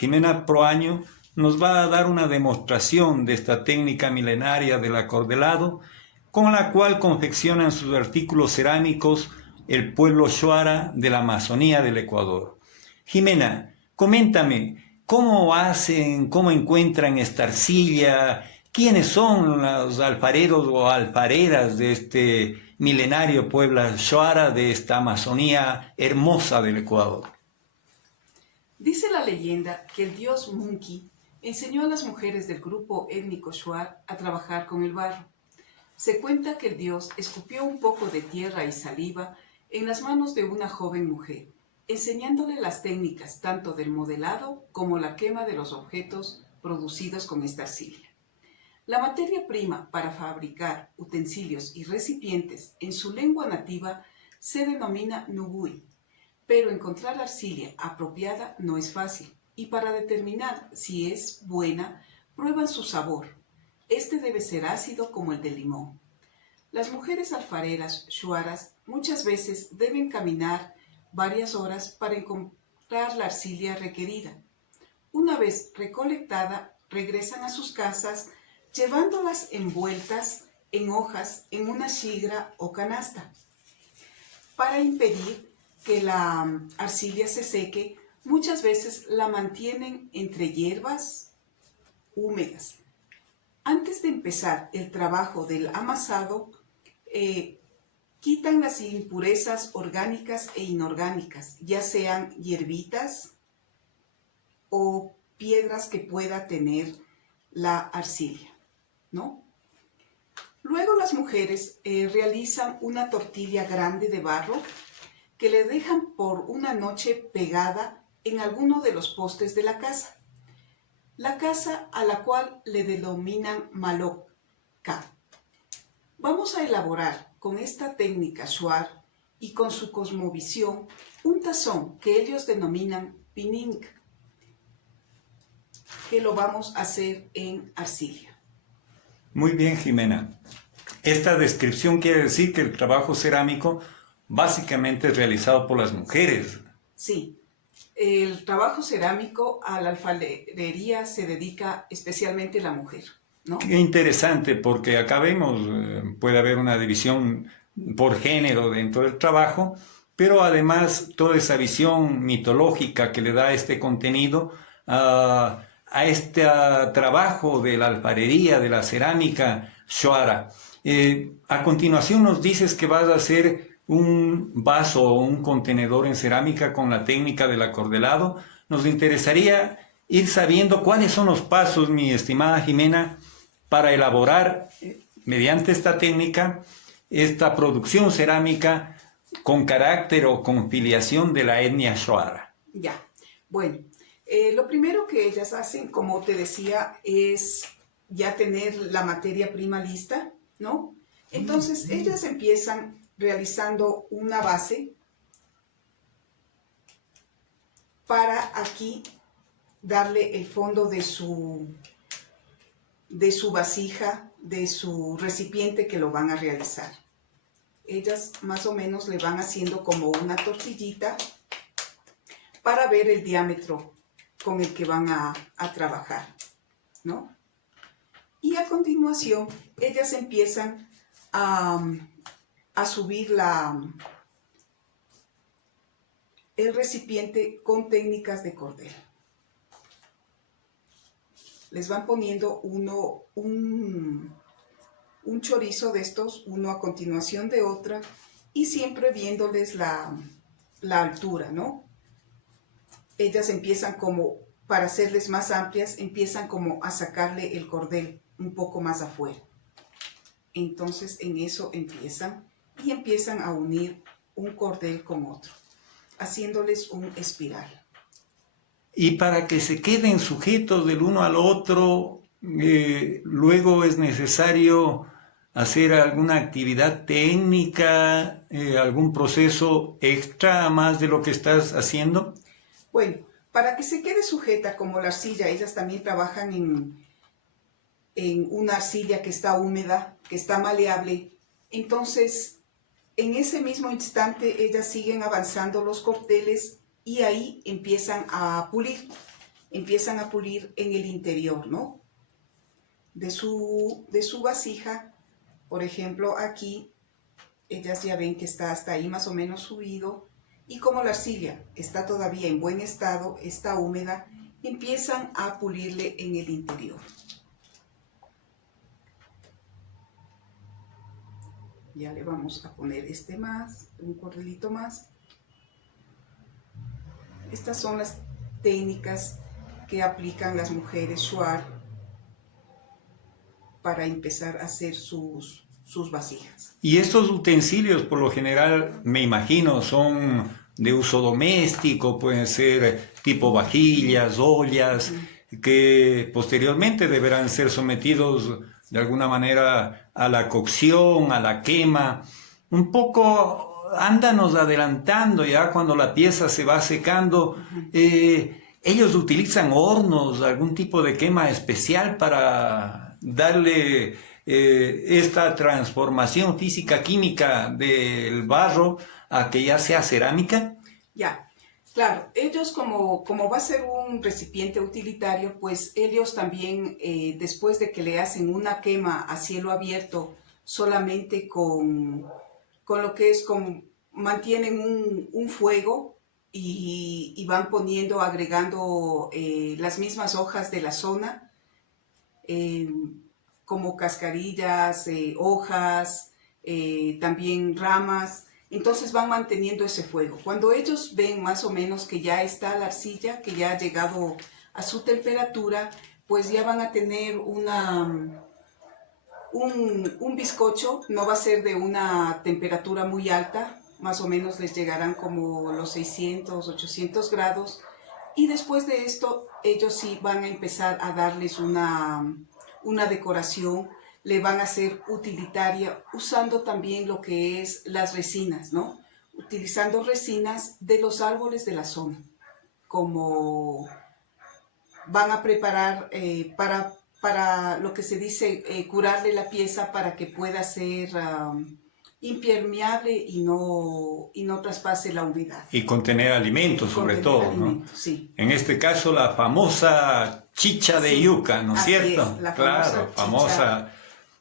Jimena Proaño nos va a dar una demostración de esta técnica milenaria del acordelado, con la cual confeccionan sus artículos cerámicos el pueblo Shuar de la Amazonía del Ecuador. Jimena, coméntame, ¿cómo hacen, cómo encuentran esta arcilla? ¿Quiénes son los alfareros o alfareras de este milenario pueblo Shuar de esta Amazonía hermosa del Ecuador? Dice la leyenda que el dios Munki enseñó a las mujeres del grupo étnico Shuar a trabajar con el barro. Se cuenta que el dios escupió un poco de tierra y saliva en las manos de una joven mujer, enseñándole las técnicas tanto del modelado como la quema de los objetos producidos con esta arcilla. La materia prima para fabricar utensilios y recipientes en su lengua nativa se denomina nugui, pero encontrar arcilla apropiada no es fácil, y para determinar si es buena, prueban su sabor. Este debe ser ácido como el del limón. Las mujeres alfareras shuaras muchas veces deben caminar varias horas para encontrar la arcilla requerida. Una vez recolectada, regresan a sus casas llevándolas envueltas en hojas en una shigra o canasta. Para impedir que la arcilla se seque, muchas veces la mantienen entre hierbas húmedas. Antes de empezar el trabajo del amasado, quitan las impurezas orgánicas e inorgánicas, ya sean hierbitas o piedras que pueda tener la arcilla, ¿no? Luego las mujeres realizan una tortilla grande de barro que le dejan por una noche pegada en alguno de los postes de la casa a la cual le denominan maloca. Vamos a elaborar con esta técnica shuar y con su cosmovisión un tazón que ellos denominan pining, que lo vamos a hacer en arcilla. Muy bien, Jimena. Esta descripción quiere decir que el trabajo cerámico básicamente es realizado por las mujeres. Sí, el trabajo cerámico a la alfarería se dedica especialmente la mujer, ¿no? Qué interesante, porque acá vemos, puede haber una división por género dentro del trabajo, pero además toda esa visión mitológica que le da este contenido a este trabajo de la alfarería, de la cerámica shuara. A continuación nos dices que vas a hacer un vaso o un contenedor en cerámica con la técnica del acordelado. Nos interesaría ir sabiendo cuáles son los pasos, mi estimada Jimena, para elaborar mediante esta técnica esta producción cerámica con carácter o con filiación de la etnia shuara. Ya, bueno, lo primero que ellas hacen, como te decía, es ya tener la materia prima lista, ¿no? Entonces ellas empiezan realizando una base para aquí darle el fondo de su vasija, de su recipiente que lo van a realizar. Ellas más o menos le van haciendo como una tortillita para ver el diámetro con el que van a trabajar, ¿no? Y a continuación, ellas empiezan a subir el recipiente con técnicas de cordel. Les van poniendo un chorizo de estos, uno a continuación de otra, y siempre viéndoles la altura, ¿no? Ellas empiezan como, para hacerles más amplias, empiezan como a sacarle el cordel un poco más afuera. Entonces en eso empiezan a unir un cordel con otro, haciéndoles un espiral. Y para que se queden sujetos del uno al otro, luego es necesario hacer alguna actividad técnica, algún proceso extra más de lo que estás haciendo. Bueno, para que se quede sujeta como la arcilla, ellas también trabajan en una arcilla que está húmeda, que está maleable. Entonces, en ese mismo instante, ellas siguen avanzando los cordeles y ahí empiezan a pulir. empiezan a pulir en el interior, ¿no? De su vasija. Por ejemplo, aquí ellas ya ven que está hasta ahí más o menos subido, y como la arcilla está todavía en buen estado, está húmeda, empiezan a pulirle en el interior. Ya le vamos a poner un cordelito más. Estas son las técnicas que aplican las mujeres shuar para empezar a hacer sus vasijas. Y estos utensilios, por lo general, me imagino, son de uso doméstico, pueden ser tipo vajillas, ollas, que posteriormente deberán ser sometidos de alguna manera a la cocción, a la quema. Un poco, ándanos adelantando ya cuando la pieza se va secando. Ellos utilizan hornos, algún tipo de quema especial para darle esta transformación física-química del barro a que ya sea cerámica. Ya, claro, ellos como va a ser un recipiente utilitario, pues ellos también después de que le hacen una quema a cielo abierto solamente con lo que es mantienen un fuego y van agregando las mismas hojas de la zona, como cascarillas, hojas, también ramas. Entonces van manteniendo ese fuego. Cuando ellos ven más o menos que ya está la arcilla, que ya ha llegado a su temperatura, pues ya van a tener un bizcocho. No va a ser de una temperatura muy alta, más o menos les llegarán como los 600, 800 grados. Y después de esto, ellos sí van a empezar a darles una decoración. Le van a hacer utilitaria usando también lo que es las resinas, ¿no? Utilizando resinas de los árboles de la zona. Como van a preparar para lo que se dice curarle la pieza para que pueda ser impermeable y no traspase la humedad. Y contener alimentos sobre todo, ¿no? Sí. En este caso la famosa chicha de yuca, ¿no es cierto? Es, la famosa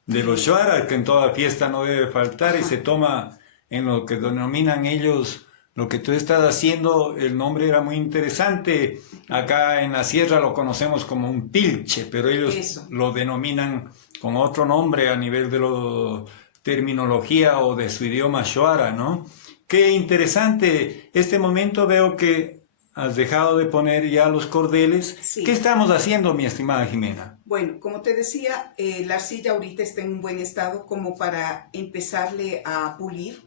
de los shuar, que en toda fiesta no debe faltar. Ajá. Y se toma en lo que denominan ellos, lo que tú estás haciendo, el nombre era muy interesante. Acá en la sierra lo conocemos como un pilche, pero ellos lo denominan con otro nombre a nivel de la terminología o de su idioma shuar, ¿no? Qué interesante. Este momento veo que has dejado de poner ya los cordeles. Sí. ¿Qué estamos haciendo, mi estimada Jimena? Bueno, como te decía, la arcilla ahorita está en un buen estado como para empezarle a pulir.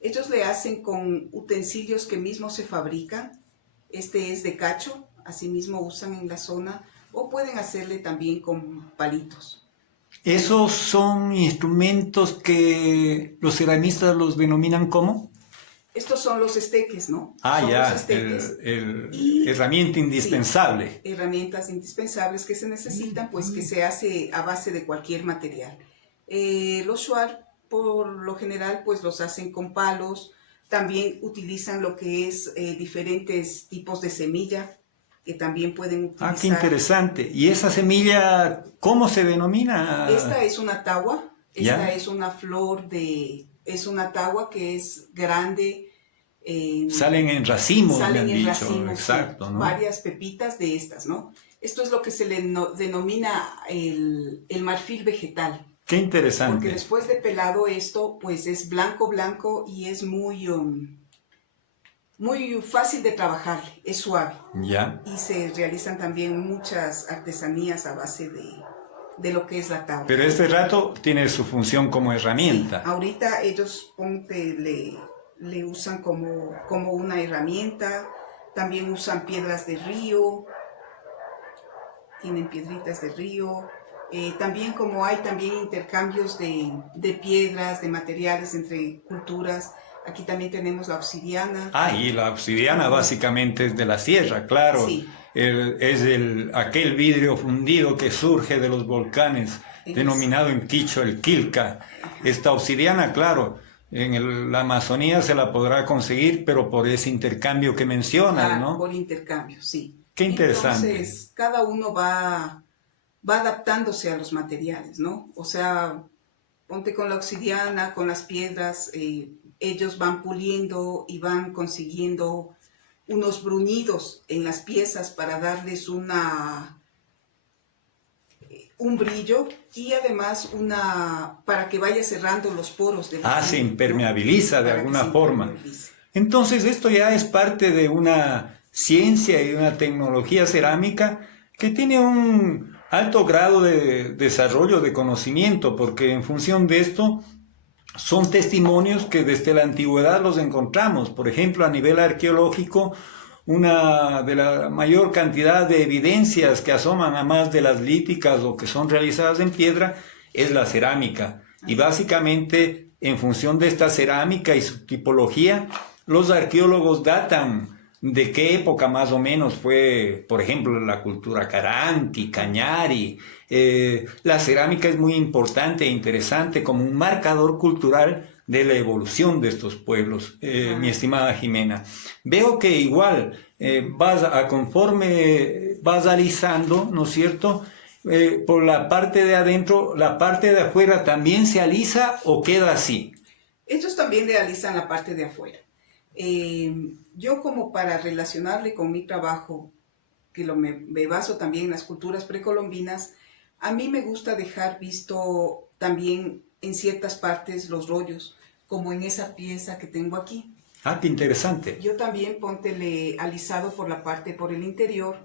Ellos le hacen con utensilios que mismos se fabrican. Este es de cacho, así mismo usan en la zona, o pueden hacerle también con palitos. ¿Esos son instrumentos que los ceramistas los denominan ¿cómo? Estos son los esteques, ¿no? Ah, son ya, los esteques. Herramienta indispensable. Sí, herramientas indispensables que se necesitan, pues que se hace a base de cualquier material. Los shuar, por lo general, pues los hacen con palos. También utilizan lo que es diferentes tipos de semilla, que también pueden utilizar. Ah, qué interesante. ¿Y esa semilla cómo se denomina? Esta es una tagua. Esta es una flor es una tagua que es grande. Salen en racimos, salen me han en dicho. racimos, exacto, sí, ¿no? Varias pepitas de estas, ¿no? Esto es lo que se le denomina el marfil vegetal. Qué interesante. Porque después de pelado esto, pues es blanco y es muy fácil de trabajar, es suave. Ya. Y se realizan también muchas artesanías a base de lo que es la tabla. Pero este rato tiene su función como herramienta. Sí, ahorita ellos le usan como una herramienta. También usan piedras de río. Tienen piedritas de río. También como hay también intercambios de piedras, de materiales entre culturas. Aquí también tenemos la obsidiana. Ah, y la obsidiana básicamente es de la sierra, claro. Sí. Es aquel vidrio fundido que surge de los volcanes, denominado en quichua el quilca. Esta obsidiana, claro, en la Amazonía se la podrá conseguir, pero por ese intercambio que mencionas, ¿no? Por intercambio, sí. Qué interesante. Entonces, cada uno va adaptándose a los materiales, ¿no? O sea, ponte con la obsidiana, con las piedras, ellos van puliendo y van consiguiendo unos bruñidos en las piezas para darles un brillo y además para que vaya cerrando los poros del Se impermeabiliza, ¿no?, de alguna forma. Entonces esto ya es parte de una ciencia y de una tecnología cerámica que tiene un alto grado de desarrollo, de conocimiento, porque en función de esto son testimonios que desde la antigüedad los encontramos. Por ejemplo, a nivel arqueológico, una de la mayor cantidad de evidencias que asoman a más de las líticas o que son realizadas en piedra es la cerámica. Y básicamente, en función de esta cerámica y su tipología, los arqueólogos datan de qué época más o menos fue, por ejemplo, la cultura Caranti, Cañari. La cerámica es muy importante e interesante como un marcador cultural de la evolución de estos pueblos, mi estimada Jimena. Veo que igual conforme vas alisando, ¿no es cierto?, por la parte de adentro, la parte de afuera también se alisa o queda así. Ellos también le alisan la parte de afuera. Yo, como para relacionarle con mi trabajo, que me baso también en las culturas precolombinas, a mí me gusta dejar visto también en ciertas partes los rollos, como en esa pieza que tengo aquí. Qué interesante. Yo también le alisado por el interior,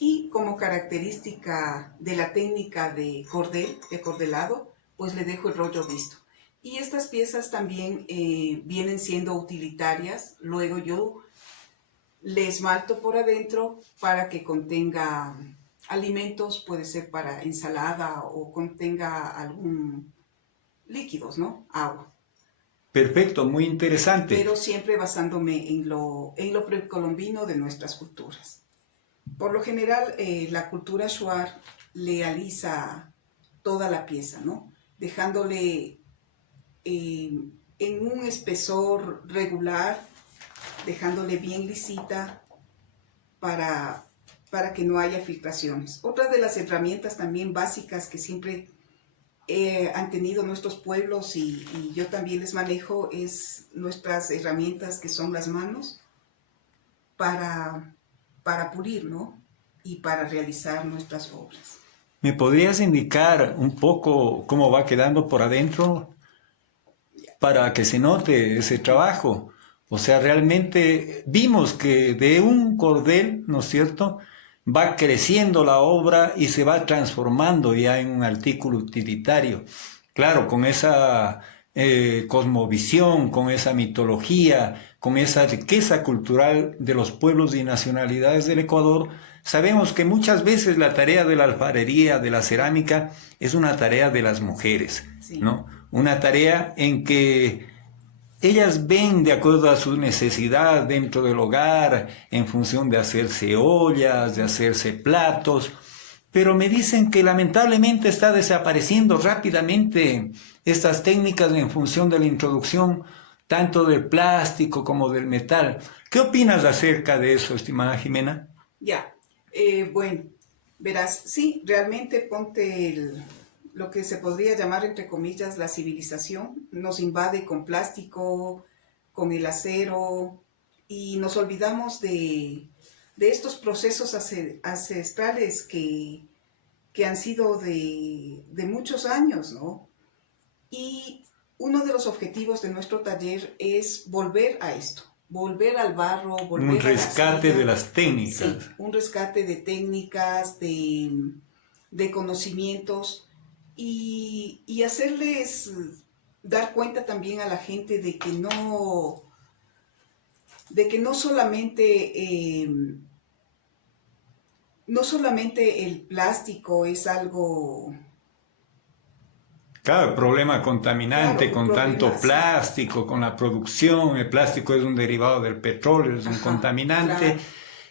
y como característica de la técnica de cordelado, pues le dejo el rollo visto. Y estas piezas también vienen siendo utilitarias. Luego yo le esmalto por adentro para que contenga alimentos, puede ser para ensalada o contenga algún líquidos, ¿no? Agua. Perfecto, muy interesante. Pero siempre basándome en lo precolombino de nuestras culturas. Por lo general, la cultura shuar le alisa toda la pieza, ¿no? Dejándole en un espesor regular, dejándole bien lisita para que no haya filtraciones. Otra de las herramientas también básicas que siempre han tenido nuestros pueblos y yo también les manejo es nuestras herramientas, que son las manos, para pulir, ¿no? Y para realizar nuestras obras. ¿Me podrías indicar un poco cómo va quedando por adentro para que se note ese trabajo? O sea, realmente vimos que de un cordel, ¿no es cierto?, va creciendo la obra y se va transformando ya en un artículo utilitario. Claro, con esa cosmovisión, con esa mitología, con esa riqueza cultural de los pueblos y nacionalidades del Ecuador, sabemos que muchas veces la tarea de la alfarería, de la cerámica, es una tarea de las mujeres, sí, ¿no? Una tarea en que ellas ven de acuerdo a su necesidad dentro del hogar, en función de hacerse ollas, de hacerse platos, pero me dicen que lamentablemente está desapareciendo rápidamente estas técnicas en función de la introducción tanto del plástico como del metal. ¿Qué opinas acerca de eso, estimada Jimena? Bueno, verás, sí, realmente ponte lo que se podría llamar, entre comillas, la civilización, nos invade con plástico, con el acero, y nos olvidamos de estos procesos ancestrales que han sido de muchos años, ¿no? Y uno de los objetivos de nuestro taller es volver a esto, volver al barro, volver un rescate de las técnicas. Sí, un rescate de técnicas, de conocimientos, y hacerles dar cuenta también a la gente de que no solamente el plástico es algo... Claro, el problema contaminante, claro, con tanto plástico, sí, con la producción. El plástico es un derivado del petróleo, es un contaminante. Claro.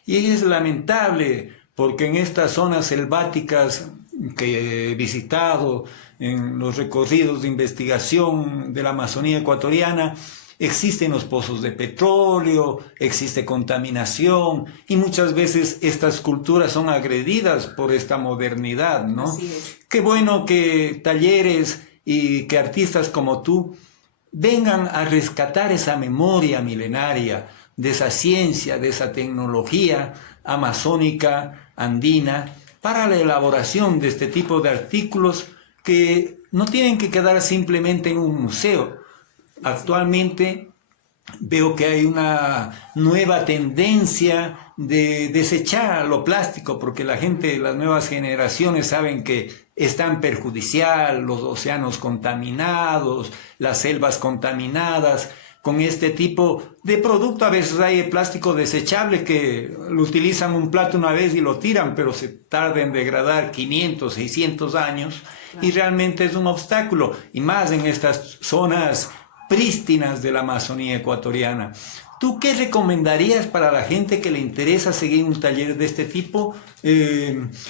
Y es lamentable, porque en estas zonas selváticas que he visitado, en los recorridos de investigación de la Amazonía ecuatoriana, existen los pozos de petróleo, existe contaminación y muchas veces estas culturas son agredidas por esta modernidad, ¿no? Así es. Qué bueno que talleres y que artistas como tú vengan a rescatar esa memoria milenaria de esa ciencia, de esa tecnología amazónica, andina, para la elaboración de este tipo de artículos que no tienen que quedar simplemente en un museo. Actualmente veo que hay una nueva tendencia de desechar lo plástico, porque la gente, las nuevas generaciones saben que es tan perjudicial, los océanos contaminados, las selvas contaminadas, con este tipo de producto. A veces hay plástico desechable que lo utilizan un plato una vez y lo tiran, pero se tarda en degradar 500, 600 años, y realmente es un obstáculo, y más en estas zonas prístinas de la Amazonía ecuatoriana. ¿Tú qué recomendarías para la gente que le interesa seguir un taller de este tipo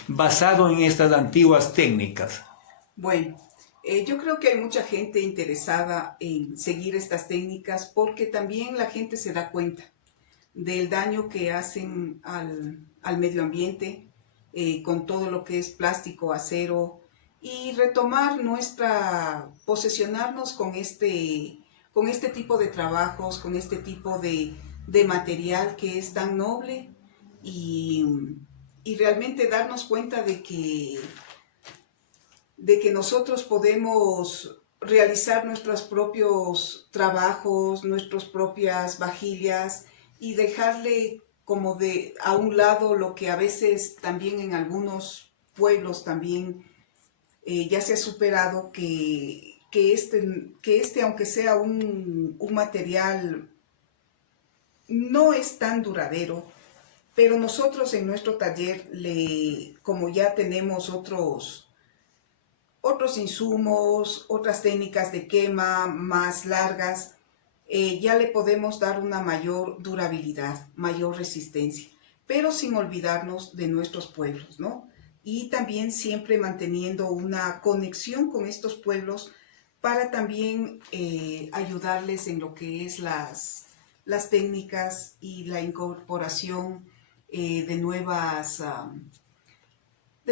basado en estas antiguas técnicas? Bueno, yo creo que hay mucha gente interesada en seguir estas técnicas porque también la gente se da cuenta del daño que hacen al medio ambiente con todo lo que es plástico, acero, y retomar posesionarnos con este tipo de trabajos, con este tipo de material que es tan noble, y realmente darnos cuenta de que nosotros podemos realizar nuestros propios trabajos, nuestras propias vajillas, y dejarle como a un lado lo que a veces también en algunos pueblos también ya se ha superado, que aunque sea un material, no es tan duradero, pero nosotros en nuestro taller, como ya tenemos otros insumos, otras técnicas de quema más largas, ya le podemos dar una mayor durabilidad, mayor resistencia, pero sin olvidarnos de nuestros pueblos, ¿no? Y también siempre manteniendo una conexión con estos pueblos para también ayudarles en lo que es las técnicas y la incorporación de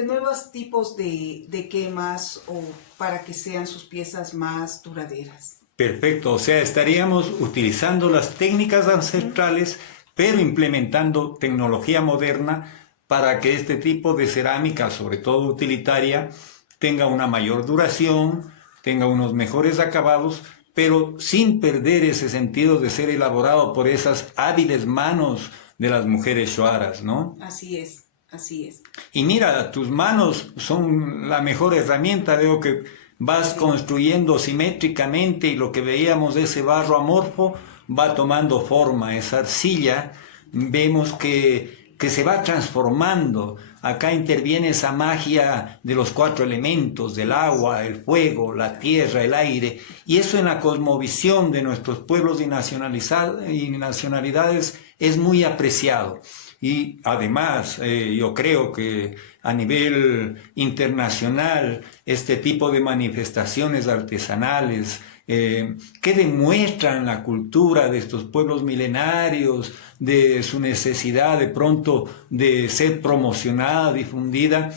nuevos tipos de quemas, o para que sean sus piezas más duraderas. Perfecto, o sea, estaríamos utilizando las técnicas ancestrales, pero implementando tecnología moderna para que este tipo de cerámica, sobre todo utilitaria, tenga una mayor duración, tenga unos mejores acabados, pero sin perder ese sentido de ser elaborado por esas hábiles manos de las mujeres shuaras, ¿no? Así es, así es. Y mira, tus manos son la mejor herramienta. Veo que vas construyendo simétricamente, y lo que veíamos de ese barro amorfo va tomando forma, esa arcilla, vemos que se va transformando. Acá interviene esa magia de los 4 elementos, del agua, el fuego, la tierra, el aire, y eso en la cosmovisión de nuestros pueblos y nacionalidades es muy apreciado. Y además, yo creo que a nivel internacional, este tipo de manifestaciones artesanales que demuestran la cultura de estos pueblos milenarios, de su necesidad de pronto de ser promocionada, difundida,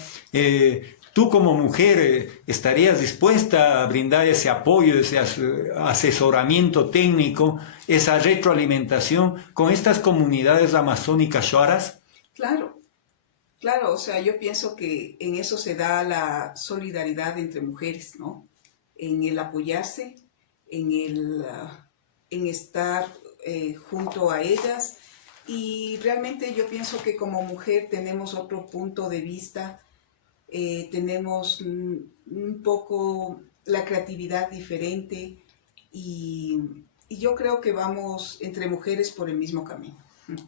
tú como mujer estarías dispuesta a brindar ese apoyo, ese asesoramiento técnico, esa retroalimentación con estas comunidades amazónicas shuaras? Claro, claro, o sea, yo pienso que en eso se da la solidaridad entre mujeres, ¿no? En el apoyarse, en estar junto a ellas, y realmente yo pienso que como mujer tenemos otro punto de vista. Tenemos un poco la creatividad diferente, y yo creo que vamos entre mujeres por el mismo camino.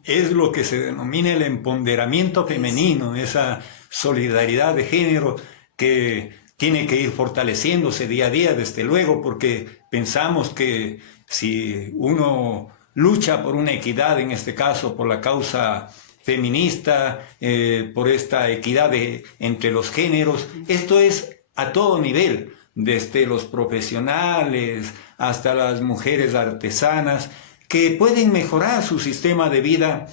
Es lo que se denomina el empoderamiento femenino, esa solidaridad de género que tiene que ir fortaleciéndose día a día, desde luego, porque pensamos que si uno lucha por una equidad, en este caso por la causa feminista, por esta equidad entre los géneros, esto es a todo nivel, desde los profesionales hasta las mujeres artesanas, que pueden mejorar su sistema de vida.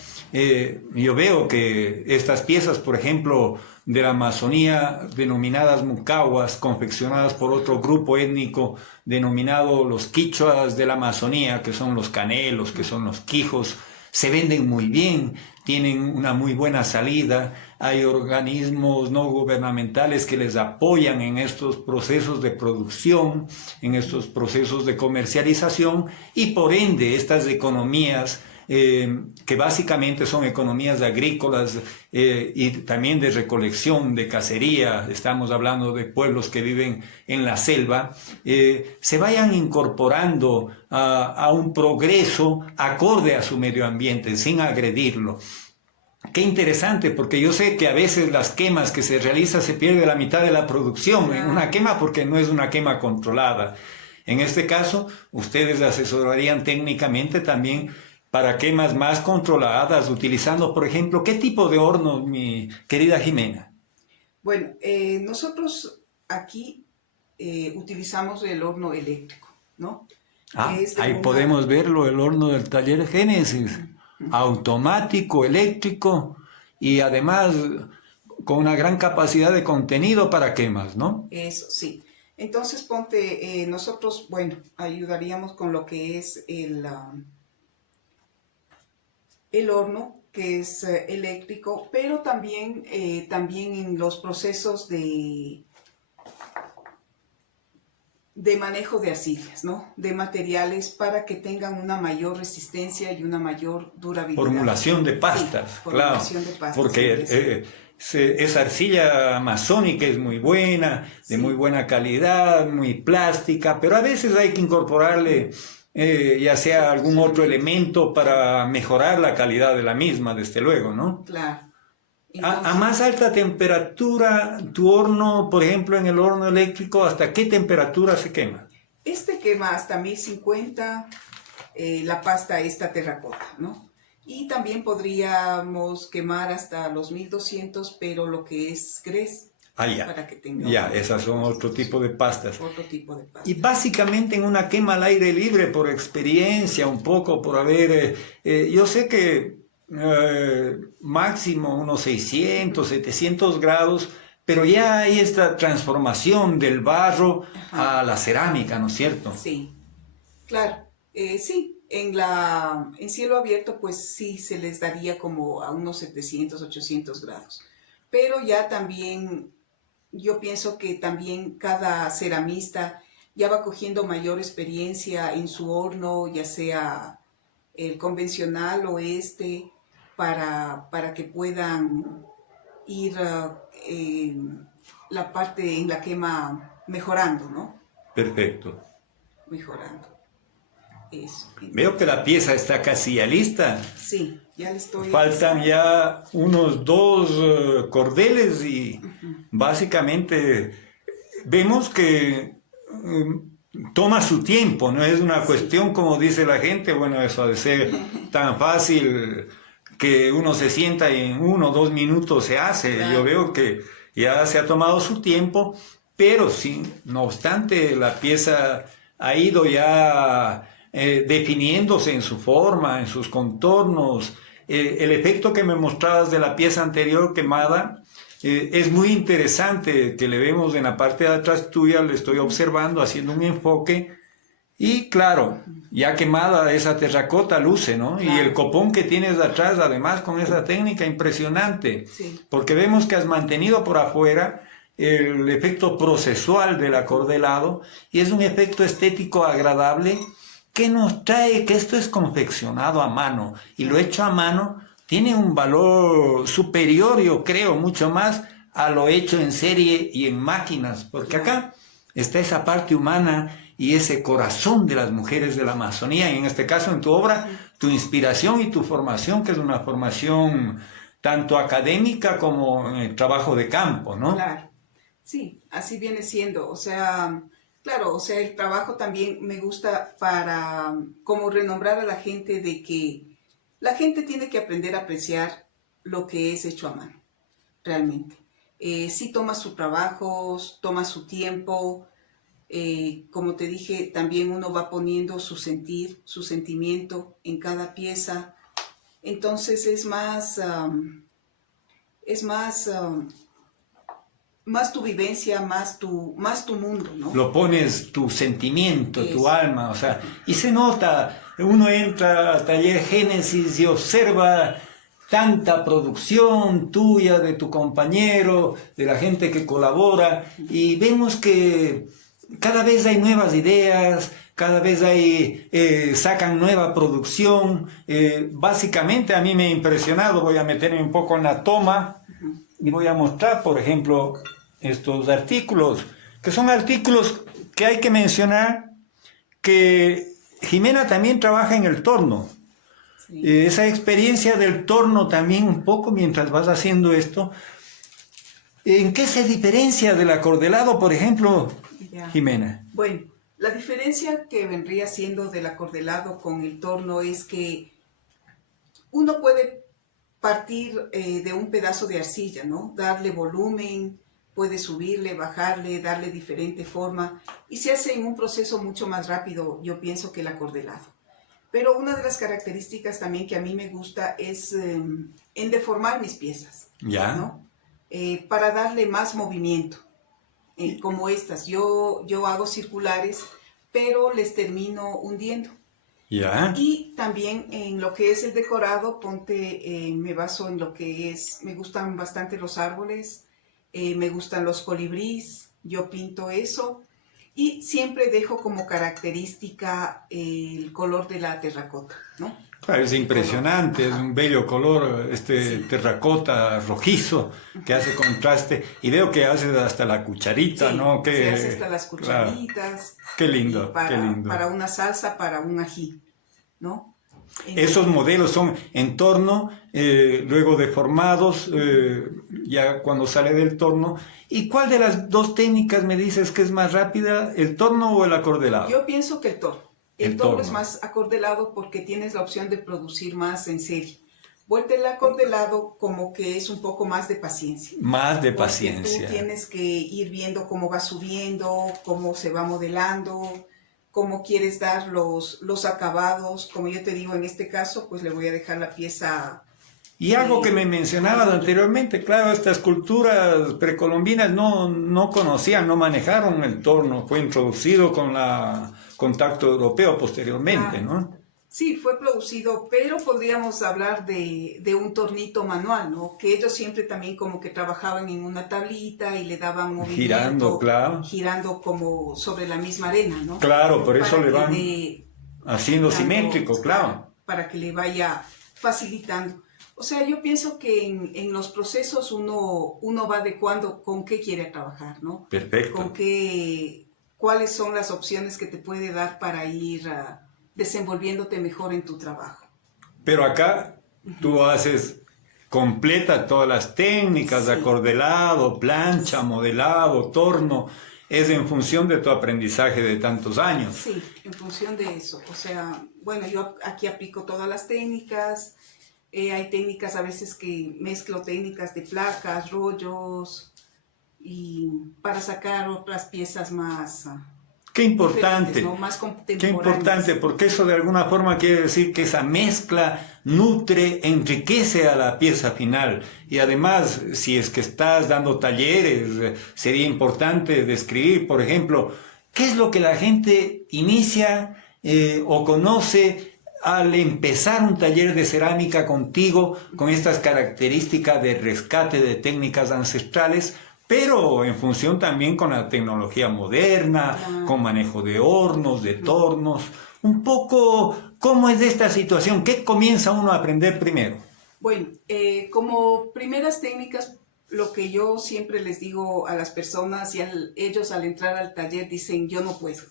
Yo veo que estas piezas, por ejemplo, de la Amazonía, denominadas mucahuas, confeccionadas por otro grupo étnico denominado los quichuas de la Amazonía, que son los canelos, que son los quijos, se venden muy bien, tienen una muy buena salida. Hay organismos no gubernamentales que les apoyan en estos procesos de producción, en estos procesos de comercialización, y por ende estas economías que básicamente son economías agrícolas y también de recolección, de cacería, estamos hablando de pueblos que viven en la selva, se vayan incorporando a un progreso acorde a su medio ambiente, sin agredirlo. Qué interesante, porque yo sé que a veces las quemas que se realizan se pierde la mitad de la producción en una quema porque no es una quema controlada. En este caso, ustedes asesorarían técnicamente también para quemas más controladas, utilizando, por ejemplo, ¿qué tipo de horno, mi querida Jimena? Bueno, nosotros aquí utilizamos el horno eléctrico, ¿no? Ahí podemos verlo, el horno del taller Génesis, automático, eléctrico y además con una gran capacidad de contenido para quemas, ¿no? Eso, sí. Entonces, ponte, nosotros, bueno, ayudaríamos con lo que es el horno, que es eléctrico, pero también en los procesos de manejo de arcillas, ¿no? De materiales para que tengan una mayor resistencia y una mayor durabilidad. Formulación de pastas, sí, claro. Formulación de pastas. Porque esa arcilla amazónica es muy buena, de muy buena calidad, muy plástica, pero a veces hay que incorporarle ya sea algún otro elemento para mejorar la calidad de la misma, desde luego, ¿no? Claro. Entonces, a más alta temperatura, tu horno, por ejemplo, en el horno eléctrico, ¿hasta qué temperatura se quema? Este quema hasta 1050, la pasta esta terracota, ¿no? Y también podríamos quemar hasta los 1200, pero lo que es grés. Ya. Para que tenga Esas son otro tipo de pastas. Otro tipo de pastas. Y básicamente en una quema al aire libre, por experiencia, un poco, por haber... yo sé que máximo unos 600, 700 grados, pero ya hay esta transformación del barro a la cerámica, ¿no es cierto? Sí, claro. Sí, en cielo abierto, pues sí se les daría como a unos 700, 800 grados. Pero ya también... Yo pienso que también cada ceramista ya va cogiendo mayor experiencia en su horno, ya sea el convencional o para que puedan ir la parte en la quema mejorando, ¿no? Perfecto. Mejorando. Eso. Veo que la pieza está casi ya lista. Sí, ya le estoy... Faltan ya unos 2 cordeles y básicamente vemos que toma su tiempo, no es una cuestión como dice la gente, bueno, eso ha de ser tan fácil que uno se sienta y en 1 o 2 minutos se hace. Claro. Yo veo que ya se ha tomado su tiempo, pero sí, no obstante, la pieza ha ido ya definiéndose en su forma, en sus contornos. El efecto que me mostrabas de la pieza anterior quemada es muy interesante, que le vemos en la parte de atrás tuya, le estoy observando, haciendo un enfoque, y claro, ya quemada esa terracota luce, ¿no? Claro. Y el copón que tienes de atrás, además, con esa técnica impresionante, sí. Porque vemos que has mantenido por afuera el efecto procesual del acordelado, y es un efecto estético agradable, que nos trae que esto es confeccionado a mano, y lo hecho a mano tiene un valor superior, yo creo, mucho más a lo hecho en serie y en máquinas, porque acá está esa parte humana y ese corazón de las mujeres de la Amazonía, y en este caso en tu obra, tu inspiración y tu formación, que es una formación tanto académica como en el trabajo de campo, ¿no? Claro, sí, así viene siendo, o sea... Claro, o sea, el trabajo también me gusta para como renombrar a la gente de que la gente tiene que aprender a apreciar lo que es hecho a mano, realmente. Sí toma su trabajo, toma su tiempo, Como te dije, también uno va poniendo su sentir, su sentimiento en cada pieza. Entonces es más tu vivencia, más tu mundo, ¿no? Lo pones tu sentimiento, tu alma, o sea, y se nota, uno entra al taller Génesis y observa tanta producción tuya, de tu compañero, de la gente que colabora, y vemos que cada vez hay nuevas ideas, cada vez sacan nueva producción. Básicamente a mí me ha impresionado, voy a meterme un poco en la toma y voy a mostrar, por ejemplo, estos artículos, que son artículos que hay que mencionar que Jimena también trabaja en el torno. Sí. Esa experiencia del torno también un poco mientras vas haciendo esto, ¿en qué se diferencia del acordelado, por ejemplo, Jimena? Bueno, la diferencia que vendría siendo del acordelado con el torno es que uno puede partir de un pedazo de arcilla, ¿no? Darle volumen, puede subirle, bajarle, darle diferente forma y se hace en un proceso mucho más rápido, yo pienso, que el acordelado. Pero una de las características también que a mí me gusta es en deformar mis piezas, ¿no? Para darle más movimiento, como estas. Yo hago circulares, pero les termino hundiendo. Ya. Y también en lo que es el decorado, me baso en lo que es, me gustan bastante los árboles, me gustan los colibríes, yo pinto eso y siempre dejo como característica el color de la terracota, ¿no? Claro, es impresionante, es un bello color, terracota rojizo que hace contraste, y veo que haces hasta la cucharita, sí, ¿no? Se hace hasta las cucharitas. Claro. Qué lindo, qué lindo. Para una salsa, para un ají, ¿no? Esos modelos son en torno, luego deformados, ya cuando sale del torno. ¿Y cuál de las dos técnicas me dices que es más rápida, el torno o el acordelado? Yo pienso que el torno. El torno es más acordelado porque tienes la opción de producir más en serie. Vuelta el acordelado como que es un poco más de paciencia. Más de porque paciencia. Tú tienes que ir viendo cómo va subiendo, cómo se va modelando, cómo quieres dar los acabados. Como yo te digo, en este caso, pues le voy a dejar la pieza. Y algo que me mencionabas anteriormente, claro, estas culturas precolombinas no conocían, no manejaron el torno, fue introducido con el contacto europeo posteriormente, ¿no? Sí, fue producido, pero podríamos hablar de un tornito manual, ¿no? Que ellos siempre también como que trabajaban en una tablita y le daban movimiento. Girando, claro. Girando como sobre la misma arena, ¿no? Claro, por eso le van haciendo simétrico, claro. Para que le vaya facilitando. O sea, yo pienso que en los procesos uno va adecuando con qué quiere trabajar, ¿no? Perfecto. Cuáles son las opciones que te puede dar para ir desenvolviéndote mejor en tu trabajo. Pero acá tú completa todas las técnicas de acordelado, plancha, modelado, torno. Es en función de tu aprendizaje de tantos años. Sí, en función de eso. O sea, bueno, yo aquí aplico todas las técnicas. Hay técnicas a veces que mezclo técnicas de placas, rollos, y para sacar otras piezas más... Qué importante, ¿no? Más contemporáneas. Qué importante, porque eso de alguna forma quiere decir que esa mezcla nutre, enriquece a la pieza final. Y además, si es que estás dando talleres, sería importante describir, por ejemplo, qué es lo que la gente inicia o conoce al empezar un taller de cerámica contigo, con estas características de rescate de técnicas ancestrales, pero en función también con la tecnología moderna, con manejo de hornos, de tornos. Un poco, ¿cómo es esta situación? ¿Qué comienza uno a aprender primero? Bueno, como primeras técnicas, lo que yo siempre les digo a las personas y ellos al entrar al taller dicen, yo no puedo.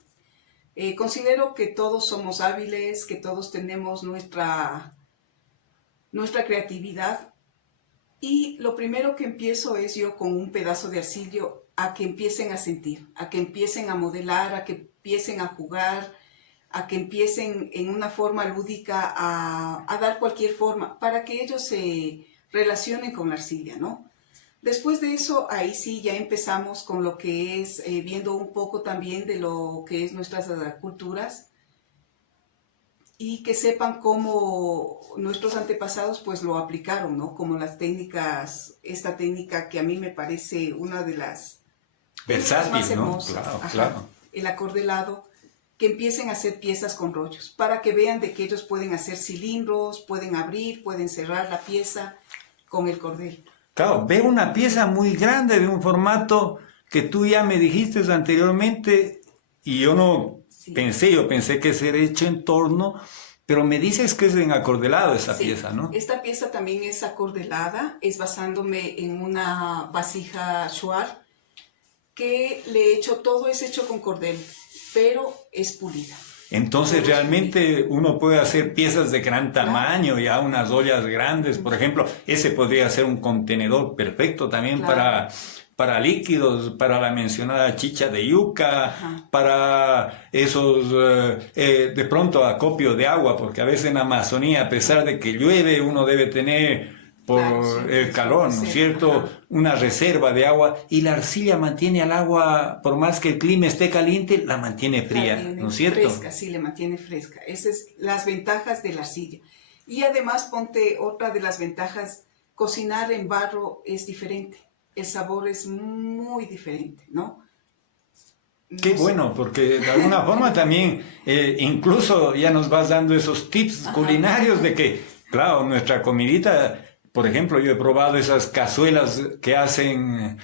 Considero que todos somos hábiles, que todos tenemos nuestra creatividad. Y lo primero que empiezo es yo con un pedazo de arcilla a que empiecen a sentir, a que empiecen a modelar, a que empiecen a jugar, a que empiecen en una forma lúdica a dar cualquier forma para que ellos se relacionen con la arcilla, ¿no? Después de eso, ahí sí ya empezamos con lo que es viendo un poco también de lo que es nuestras culturas y que sepan cómo nuestros antepasados pues lo aplicaron, ¿no? Como las técnicas, esta técnica que a mí me parece una de las Versátil, más ¿no? hermosas, Claro, ajá, claro. el acordelado, que empiecen a hacer piezas con rollos, para que vean de que ellos pueden hacer cilindros, pueden abrir, pueden cerrar la pieza con el cordel. Claro, veo una pieza muy grande de un formato que tú ya me dijiste anteriormente y yo no Sí. yo pensé que era hecho en torno, pero me dices que es en acordelado esa Sí, pieza, ¿no? esta pieza también es acordelada, es basándome en una vasija Shuar, que le he hecho, todo es hecho con cordel, pero es pulida. Entonces Todo es realmente uno puede hacer piezas de gran tamaño, ya unas ollas grandes, por ejemplo, ese podría ser un contenedor perfecto también Claro. para líquidos, para la mencionada chicha de yuca, Ajá. para esos, de pronto acopio de agua, porque a veces en Amazonía, a pesar de que llueve, uno debe tener por Claro, sí, el calor, ¿no es cierto? ajá. Una reserva de agua y la arcilla mantiene al agua, por más que el clima esté caliente, la mantiene fría, La tiene ¿no es cierto? fresca, sí, le mantiene fresca. Esas es las ventajas de la arcilla. Y además, ponte otra de las ventajas, cocinar en barro es diferente. El sabor es muy diferente, ¿no? Qué No sé. bueno, porque de alguna forma también, incluso ya nos vas dando esos tips Ajá. culinarios de que, claro, nuestra comidita, por ejemplo, yo he probado esas cazuelas que hacen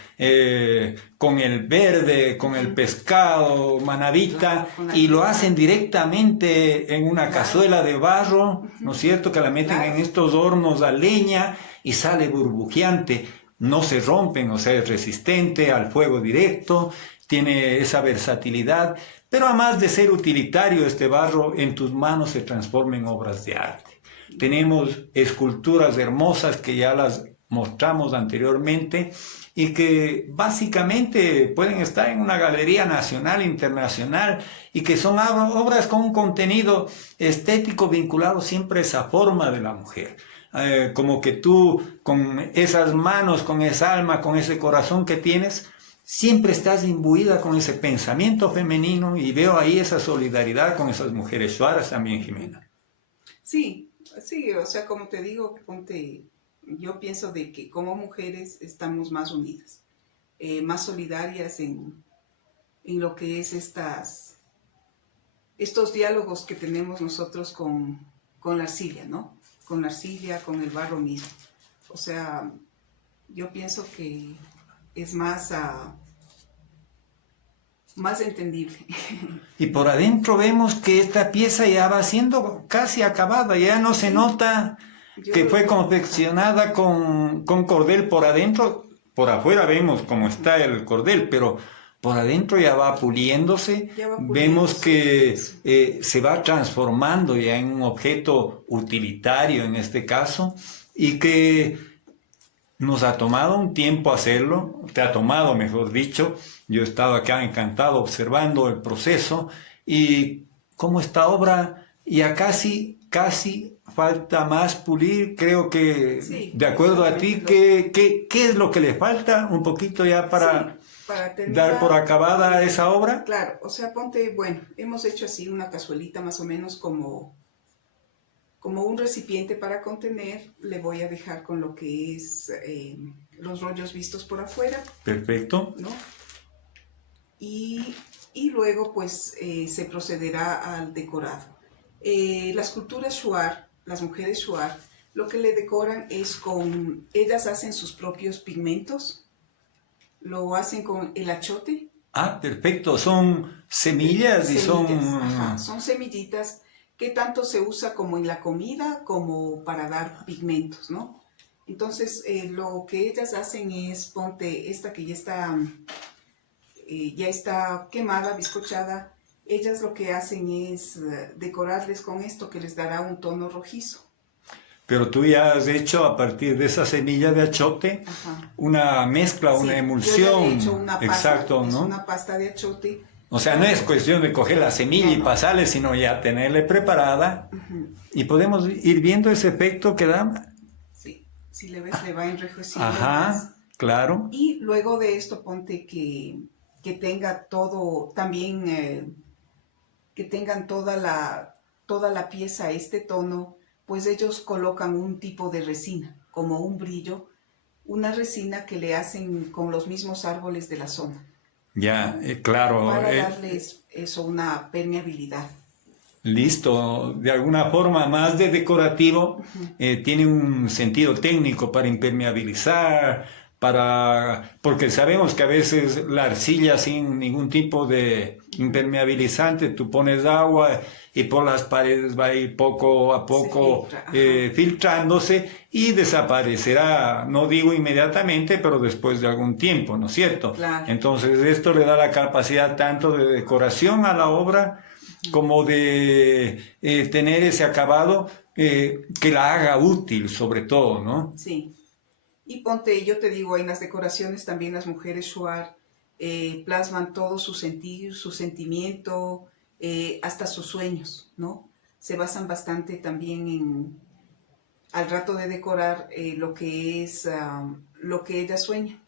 con el verde, con el pescado, manavita, Claro, con la y lo yuca. hacen directamente en una Claro. cazuela de barro, ¿no es cierto? Que la meten Claro. en estos hornos a leña y sale burbujeante. No se rompen, o sea, es resistente al fuego directo, tiene esa versatilidad, pero además de ser utilitario, este barro en tus manos se transforma en obras de arte. Tenemos esculturas hermosas que ya las mostramos anteriormente y que básicamente pueden estar en una galería nacional, internacional, y que son obras con un contenido estético vinculado siempre a esa forma de la mujer. Como que tú, con esas manos, con esa alma, con ese corazón que tienes, siempre estás imbuida con ese pensamiento femenino y veo ahí esa solidaridad con esas mujeres shuaras también, Jimena. Sí, sí, o sea, como te digo, ponte, yo pienso de que como mujeres estamos más unidas, más solidarias en lo que es estos diálogos que tenemos nosotros con la arcilla, ¿no? Con la arcilla, con el barro mismo. O sea, yo pienso que es más entendible. Y por adentro vemos que esta pieza ya va siendo casi acabada, ya no se nota Yo que lo fue veo. confeccionada con cordel por adentro. Por afuera vemos cómo está el cordel, pero por adentro ya va puliéndose. Ya va Vemos puliéndose. que se va transformando ya en un objeto utilitario en este caso y que nos ha tomado un tiempo hacerlo, te ha tomado, mejor dicho. Yo he estado acá encantado observando el proceso y cómo esta obra ya casi falta más pulir. Creo que, Sí, de acuerdo a ti, ¿qué es lo que le falta un poquito ya para Sí, para terminar, dar por acabada esa obra? Claro, o sea, ponte, bueno, hemos hecho así una cazuelita más o menos como un recipiente para contener. Le voy a dejar con lo que es los rollos vistos por afuera, Perfecto. ¿no? Y luego pues se procederá al decorado. Las culturas shuar, las mujeres shuar, lo que le decoran es ellas hacen sus propios pigmentos, lo hacen con el achote. Ah, perfecto. Son semillas y son... Ajá, son semillitas que tanto se usa como en la comida como para dar pigmentos, ¿no? Entonces, lo que ellas hacen es, ponte esta que ya está quemada, bizcochada, ellas lo que hacen es decorarles con esto que les dará un tono rojizo. Pero tú ya has hecho a partir de esa semilla de achote Ajá. una mezcla, Sí, una yo ya emulsión. le he hecho una pasta, Exacto, es ¿no? una pasta de achote. O sea, no es cuestión de coger la semilla y No. pasarle, sino ya tenerle preparada y podemos ir viendo ese efecto que da. Sí, si le ves, le va enrojeciendo Ajá, más. Claro. Y luego de esto ponte que tenga todo, también que tengan toda la pieza este tono, pues ellos colocan un tipo de resina, como un brillo, una resina que le hacen con los mismos árboles de la zona, Ya, claro. para darles eso, una permeabilidad. Listo, de alguna forma más de decorativo, tiene un sentido técnico para impermeabilizar, porque sabemos que a veces la arcilla sin ningún tipo de impermeabilizante, tú pones agua y por las paredes va a ir poco a poco filtrándose y desaparecerá, no digo inmediatamente, pero después de algún tiempo, ¿no es cierto? Claro. Entonces esto le da la capacidad tanto de decoración a la obra, como de tener ese acabado que la haga útil, sobre todo, ¿no? Sí. Y ponte, yo te digo, en las decoraciones también las mujeres shuar plasman todo su sentir, su sentimiento, hasta sus sueños, ¿no? Se basan bastante también al rato de decorar, lo que es lo que ella sueña,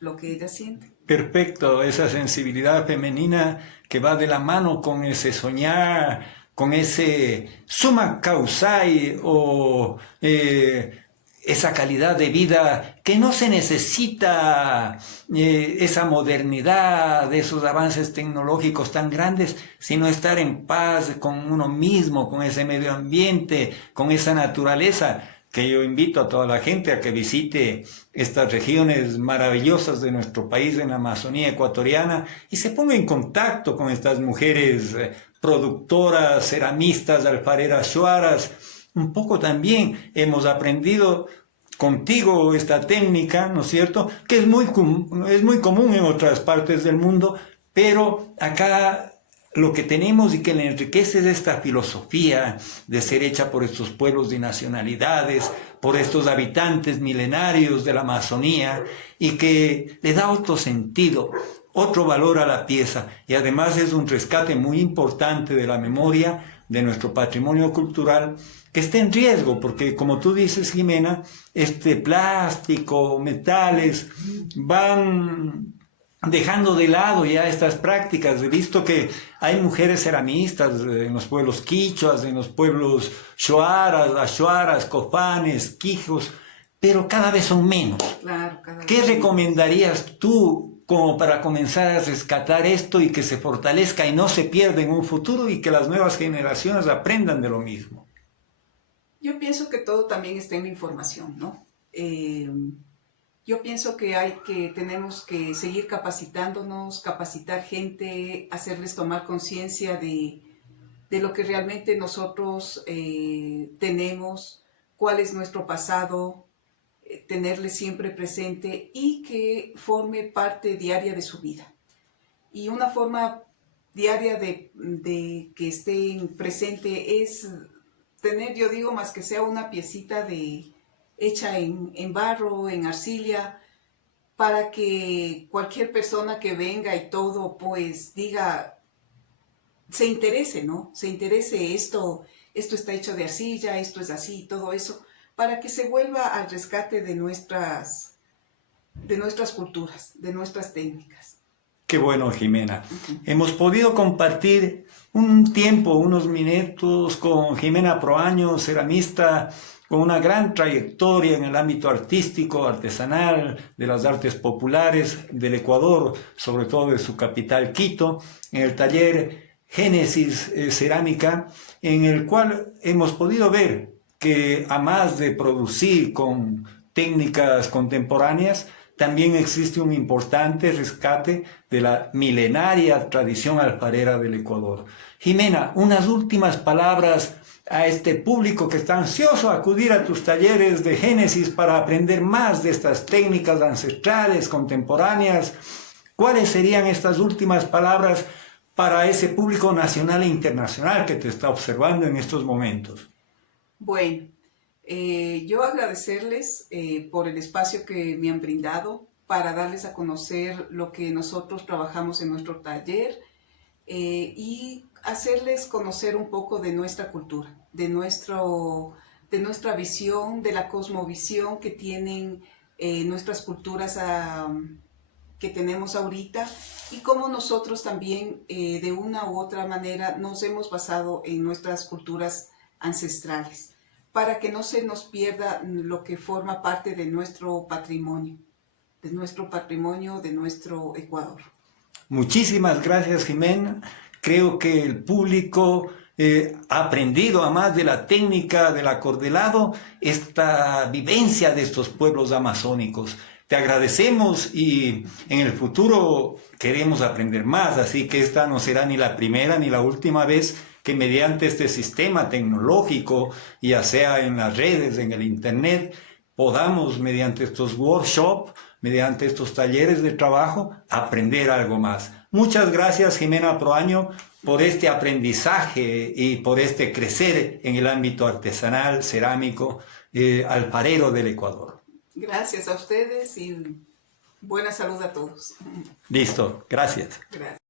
lo que ella siente. Perfecto, esa sensibilidad femenina que va de la mano con ese soñar, con ese summa causai o esa calidad de vida que no se necesita esa modernidad, esos avances tecnológicos tan grandes, sino estar en paz con uno mismo, con ese medio ambiente, con esa naturaleza, que yo invito a toda la gente a que visite estas regiones maravillosas de nuestro país en la Amazonía ecuatoriana y se ponga en contacto con estas mujeres productoras, ceramistas, alfareras shuaras. Un poco también hemos aprendido contigo esta técnica, ¿no es cierto?, que es muy común en otras partes del mundo, pero acá lo que tenemos y que le enriquece es esta filosofía de ser hecha por estos pueblos y nacionalidades, por estos habitantes milenarios de la Amazonía, y que le da otro sentido, otro valor a la pieza, y además es un rescate muy importante de la memoria, de nuestro patrimonio cultural, que está en riesgo, porque como tú dices, Jimena, este plástico, metales, van dejando de lado ya estas prácticas. He visto que hay mujeres ceramistas en los pueblos quichuas, en los pueblos shuaras, ashuaras, cofanes, quijos, pero cada vez son menos. Claro, cada ¿Qué vez recomendarías tú como para comenzar a rescatar esto y que se fortalezca y no se pierda en un futuro y que las nuevas generaciones aprendan de lo mismo? Yo pienso que todo también está en la información, ¿no? Yo pienso que tenemos que seguir capacitándonos, capacitar gente, hacerles tomar conciencia de lo que realmente nosotros tenemos, cuál es nuestro pasado, tenerles siempre presente y que forme parte diaria de su vida. Y una forma diaria de que estén presente es tener, yo digo, más que sea una piecita hecha en barro, en arcilla, para que cualquier persona que venga y todo, pues diga, se interese, ¿no? Se interese, esto está hecho de arcilla, esto es así, todo eso, para que se vuelva al rescate de nuestras culturas, de nuestras técnicas. Qué bueno, Jimena. Hemos podido compartir un tiempo, unos minutos con Jimena Proaño, ceramista con una gran trayectoria en el ámbito artístico, artesanal, de las artes populares del Ecuador, sobre todo de su capital Quito, en el taller Génesis Cerámica, en el cual hemos podido ver que a más de producir con técnicas contemporáneas, también existe un importante rescate de la milenaria tradición alfarera del Ecuador. Jimena, unas últimas palabras a este público que está ansioso a acudir a tus talleres de Génesis para aprender más de estas técnicas ancestrales, contemporáneas. ¿Cuáles serían estas últimas palabras para ese público nacional e internacional que te está observando en estos momentos? Bueno, yo agradecerles por el espacio que me han brindado para darles a conocer lo que nosotros trabajamos en nuestro taller y hacerles conocer un poco de nuestra cultura, de nuestra visión, de la cosmovisión que tienen nuestras culturas que tenemos ahorita y cómo nosotros también de una u otra manera nos hemos basado en nuestras culturas ancestrales para que no se nos pierda lo que forma parte de nuestro patrimonio, de nuestro Ecuador. Muchísimas gracias, Jimena. Creo que el público ha aprendido, además de la técnica del acordelado, esta vivencia de estos pueblos amazónicos. Te agradecemos y en el futuro queremos aprender más, así que esta no será ni la primera ni la última vez que mediante este sistema tecnológico, ya sea en las redes, en el internet, podamos mediante estos workshops, mediante estos talleres de trabajo, aprender algo más. Muchas gracias, Jimena Proaño, por este aprendizaje y por este crecer en el ámbito artesanal, cerámico, alfarero del Ecuador. Gracias a ustedes y buena salud a todos. Listo, gracias. Gracias.